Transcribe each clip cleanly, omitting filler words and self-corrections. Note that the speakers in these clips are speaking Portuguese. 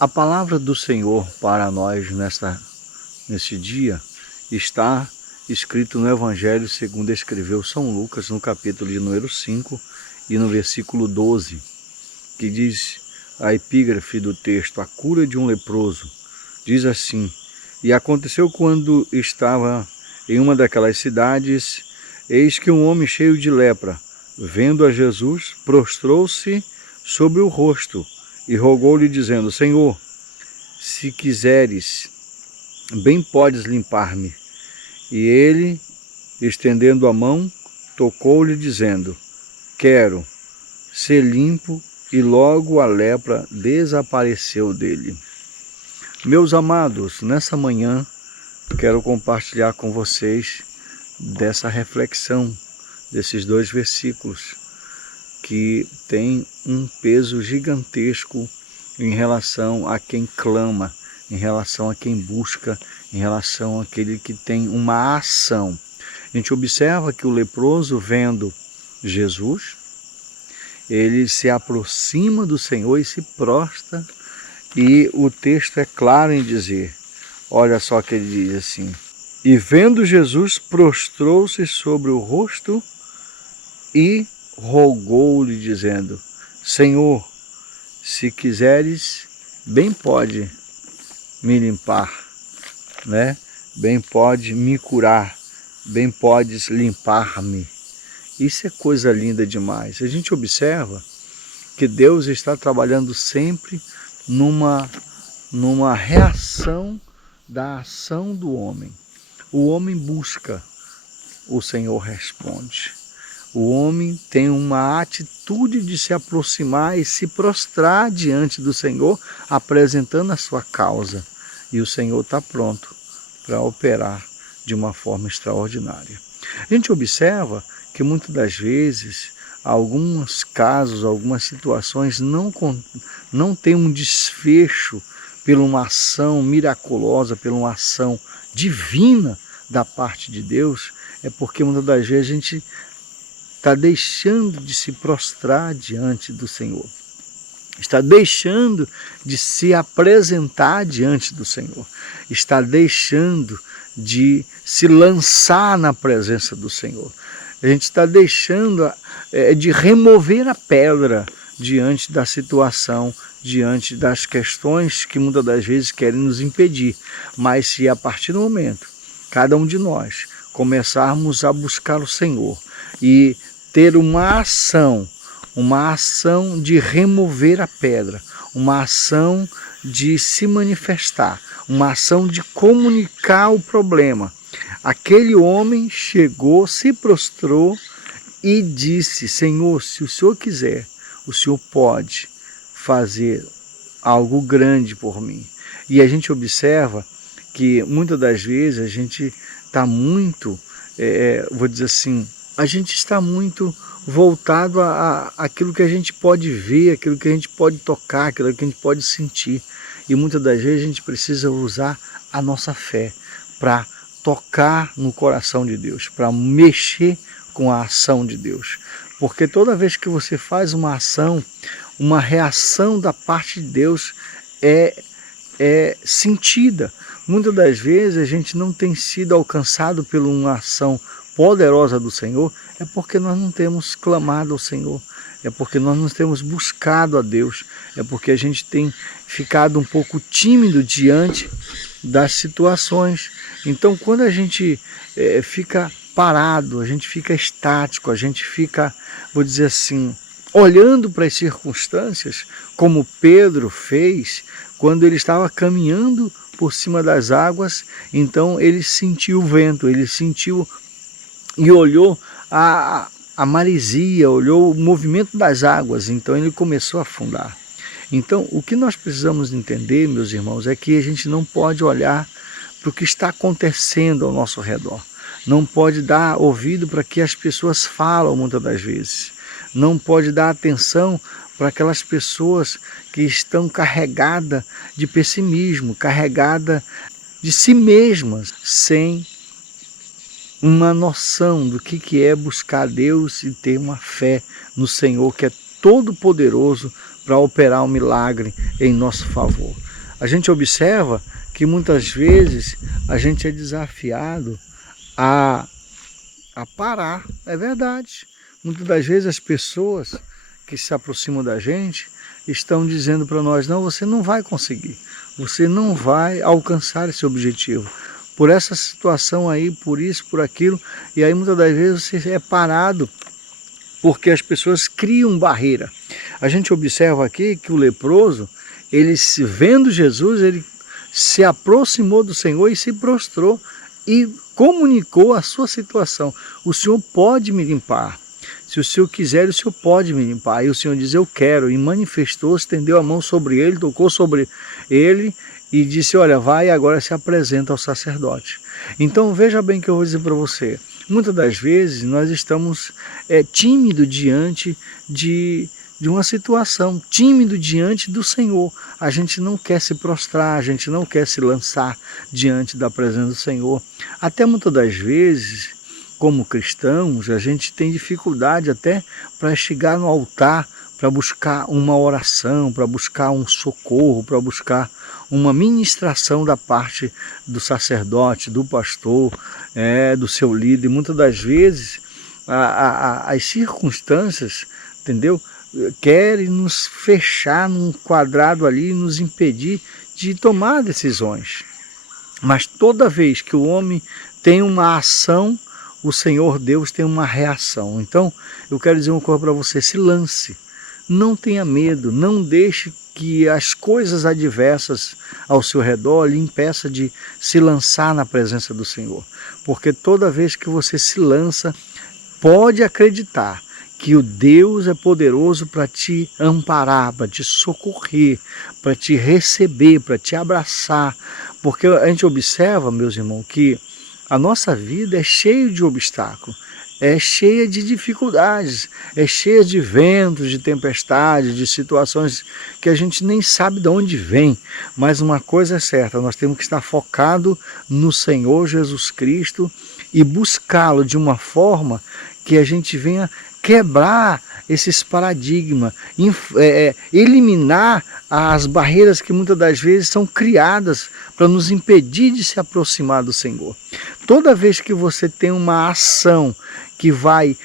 A palavra do Senhor para nós neste dia está escrito no Evangelho segundo escreveu São Lucas, no capítulo de número 5 e no versículo 12, que diz a epígrafe do texto: a cura de um leproso. Diz assim: e aconteceu quando estava em uma daquelas cidades, eis que um homem cheio de lepra, vendo a Jesus, prostrou-se sobre o rosto e rogou-lhe, dizendo: Senhor, se quiseres, bem podes limpar-me. E ele, estendendo a mão, tocou-lhe, dizendo: quero ser limpo, e logo a lepra desapareceu dele. Meus amados, nessa manhã quero compartilhar com vocês dessa reflexão, desses dois versículos, que tem um peso gigantesco em relação a quem clama, em relação a quem busca, em relação àquele que tem uma ação. A gente observa que o leproso, vendo Jesus, ele se aproxima do Senhor e se prostra, e o texto é claro em dizer, olha só que ele diz assim: e vendo Jesus, prostrou-se sobre o rosto e rogou-lhe, dizendo: Senhor, se quiseres, bem pode me limpar, né? Bem pode me curar, bem podes limpar-me. Isso é coisa linda demais. A gente observa que Deus está trabalhando sempre numa reação da ação do homem. O homem busca, o Senhor responde. O homem tem uma atitude de se aproximar e se prostrar diante do Senhor, apresentando a sua causa. E o Senhor está pronto para operar de uma forma extraordinária. A gente observa que muitas das vezes, alguns casos, algumas situações não tem um desfecho por uma ação miraculosa, por uma ação divina da parte de Deus, é porque muitas das vezes a gente está deixando de se prostrar diante do Senhor, está deixando de se apresentar diante do Senhor, está deixando de se lançar na presença do Senhor. A gente está deixando de remover a pedra diante da situação, diante das questões que muitas das vezes querem nos impedir. Mas se a partir do momento, cada um de nós, começarmos a buscar o Senhor e ter uma ação de remover a pedra, uma ação de se manifestar, uma ação de comunicar o problema. Aquele homem chegou, se prostrou e disse: Senhor, se o Senhor quiser, o Senhor pode fazer algo grande por mim. E a gente observa que muitas das vezes a gente está muito, vou dizer assim, a gente está muito voltado àquilo que a gente pode ver, aquilo que a gente pode tocar, aquilo que a gente pode sentir. E muitas das vezes a gente precisa usar a nossa fé para tocar no coração de Deus, para mexer com a ação de Deus. Porque toda vez que você faz uma ação, uma reação da parte de Deus é sentida. Muitas das vezes a gente não tem sido alcançado por uma ação poderosa do Senhor, é porque nós não temos clamado ao Senhor, é porque nós não temos buscado a Deus, é porque a gente tem ficado um pouco tímido diante das situações. Então, quando a gente fica parado, a gente fica estático, a gente fica, vou dizer assim, olhando para as circunstâncias, como Pedro fez quando ele estava caminhando por cima das águas, então ele sentiu o vento, ele sentiu e olhou a maresia, olhou o movimento das águas, então ele começou a afundar. Então, o que nós precisamos entender, meus irmãos, é que a gente não pode olhar para o que está acontecendo ao nosso redor. Não pode dar ouvido para que as pessoas falam muitas das vezes. Não pode dar atenção para aquelas pessoas que estão carregadas de pessimismo, carregadas de si mesmas, sem uma noção do que é buscar a Deus e ter uma fé no Senhor, que é todo poderoso para operar um milagre em nosso favor. a gente observa que muitas vezes a gente é desafiado a parar, é verdade. Muitas das vezes as pessoas que se aproximam da gente estão dizendo para nós, não, você não vai conseguir, você não vai alcançar esse objetivo, por essa situação aí, por isso, por aquilo, e aí muitas das vezes você é parado, porque as pessoas criam barreira. A gente observa aqui que o leproso, ele vendo Jesus, ele se aproximou do Senhor e se prostrou e comunicou a sua situação. O Senhor pode me limpar. Se o Senhor quiser, o Senhor pode me limpar. E o Senhor diz, eu quero. E manifestou, estendeu a mão sobre ele, tocou sobre ele e disse, olha, vai e agora se apresenta ao sacerdote. Então veja bem o que eu vou dizer para você. Muitas das vezes nós estamos tímidos diante de uma situação, tímido diante do Senhor. A gente não quer se prostrar, a gente não quer se lançar diante da presença do Senhor. Até muitas das vezes, como cristãos, a gente tem dificuldade até para chegar no altar, para buscar uma oração, para buscar um socorro, para buscar uma ministração da parte do sacerdote, do pastor, do seu líder. Muitas das vezes as circunstâncias, entendeu? Querem nos fechar num quadrado ali, nos impedir de tomar decisões. Mas toda vez que o homem tem uma ação, o Senhor Deus tem uma reação. Então, eu quero dizer uma coisa para você, se lance, não tenha medo, não deixe que as coisas adversas ao seu redor lhe impeça de se lançar na presença do Senhor. Porque toda vez que você se lança, pode acreditar que o Deus é poderoso para te amparar, para te socorrer, para te receber, para te abraçar. Porque a gente observa, meus irmãos, que a nossa vida é cheia de obstáculos, é cheia de dificuldades, é cheia de ventos, de tempestades, de situações que a gente nem sabe de onde vem. Mas uma coisa é certa, nós temos que estar focado no Senhor Jesus Cristo e buscá-lo de uma forma que a gente venha quebrar esses paradigmas, eliminar as barreiras que muitas das vezes são criadas para nos impedir de se aproximar do Senhor. Toda vez que você tem uma ação que vai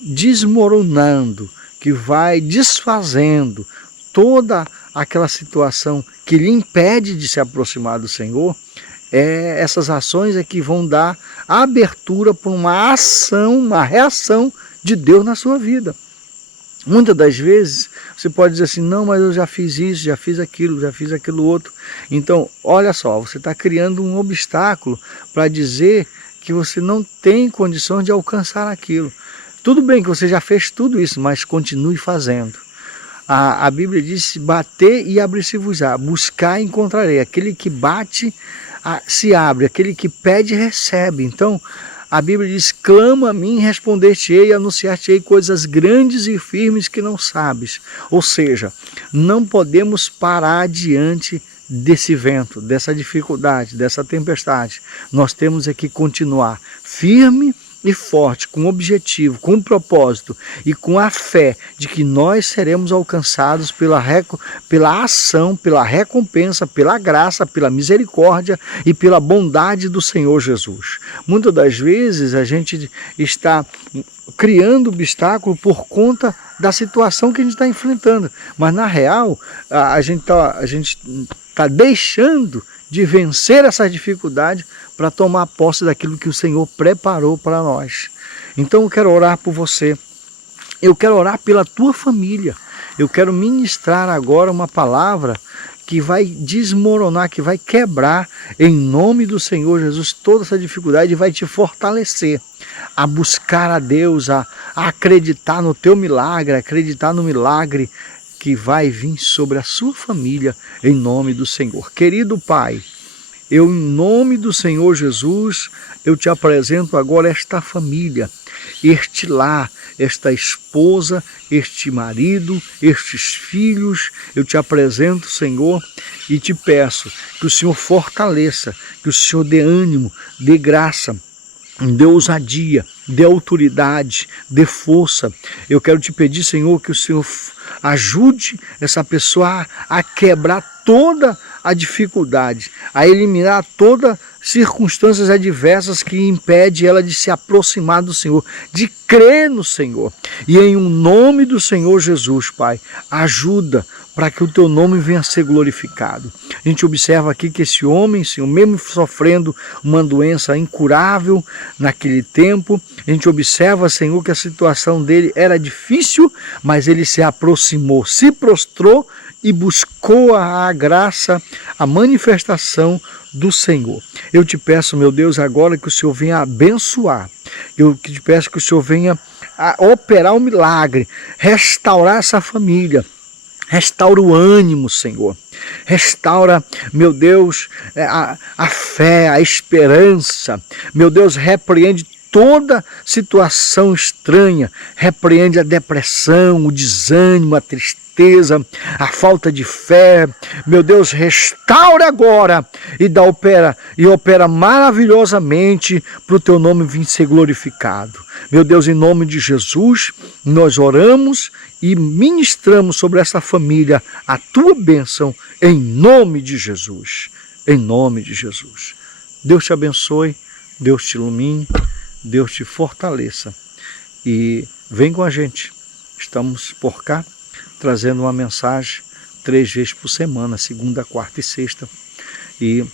desmoronando, que vai desfazendo toda aquela situação que lhe impede de se aproximar do Senhor, essas ações é que vão dar abertura para uma ação, uma reação de Deus na sua vida. Muitas das vezes você pode dizer assim, não, mas eu já fiz isso, já fiz aquilo outro. Então, olha só, você está criando um obstáculo para dizer que você não tem condições de alcançar aquilo. Tudo bem que você já fez tudo isso, mas continue fazendo. A Bíblia diz, bater e abrir-se-vos-á, buscar e encontrarei. Aquele que bate se abre, aquele que pede recebe. Então, a Bíblia diz, clama a mim, responder-te-ei e anunciar-te-ei coisas grandes e firmes que não sabes. Ou seja, não podemos parar diante desse vento, dessa dificuldade, dessa tempestade. Nós temos que continuar firme e forte, com objetivo, com propósito e com a fé de que nós seremos alcançados pela ação, pela recompensa, pela graça, pela misericórdia e pela bondade do Senhor Jesus. Muitas das vezes a gente está criando obstáculo por conta da situação que a gente está enfrentando, mas na real a gente está deixando de vencer essa dificuldade para tomar posse daquilo que o Senhor preparou para nós. Então eu quero orar por você, eu quero orar pela tua família, eu quero ministrar agora uma palavra que vai desmoronar, que vai quebrar em nome do Senhor Jesus toda essa dificuldade e vai te fortalecer a buscar a Deus, a acreditar no teu milagre, acreditar no milagre que vai vir sobre a sua família em nome do Senhor. Querido Pai, eu em nome do Senhor Jesus, eu te apresento agora esta família, este lar, esta esposa, este marido, estes filhos, eu te apresento, Senhor, e te peço que o Senhor fortaleça, que o Senhor dê ânimo, dê graça, dê ousadia, dê autoridade, dê força. Eu quero te pedir, Senhor, que o Senhor ajude essa pessoa a quebrar toda a dificuldade, a eliminar todas circunstâncias adversas que impedem ela de se aproximar do Senhor, de crer no Senhor. E em um nome do Senhor Jesus, Pai, ajuda para que o teu nome venha a ser glorificado. A gente observa aqui que esse homem, Senhor, mesmo sofrendo uma doença incurável naquele tempo, a gente observa, Senhor, que a situação dele era difícil, mas ele se aproximou, se prostrou e buscou a graça, a manifestação do Senhor. Eu te peço, meu Deus, agora que o Senhor venha abençoar. Eu te peço que o Senhor venha a operar um milagre, restaurar essa família. Restaura o ânimo, Senhor. Restaura, meu Deus, a fé, a esperança. Meu Deus, repreende toda situação estranha. Repreende a depressão, o desânimo, a tristeza, a falta de fé. Meu Deus, restaura agora e opera maravilhosamente para o teu nome vir ser glorificado. Meu Deus, em nome de Jesus, nós oramos e ministramos sobre essa família a tua bênção em nome de Jesus. Em nome de Jesus. Deus te abençoe, Deus te ilumine, Deus te fortaleça. E vem com a gente. Estamos por cá trazendo uma mensagem 3 vezes por semana, segunda, quarta e sexta. E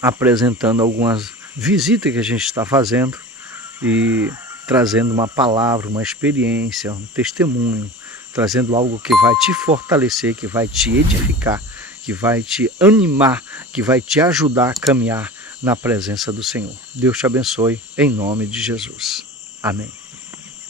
apresentando algumas visitas que a gente está fazendo e trazendo uma palavra, uma experiência, um testemunho, trazendo algo que vai te fortalecer, que vai te edificar, que vai te animar, que vai te ajudar a caminhar na presença do Senhor. Deus te abençoe, em nome de Jesus. Amém.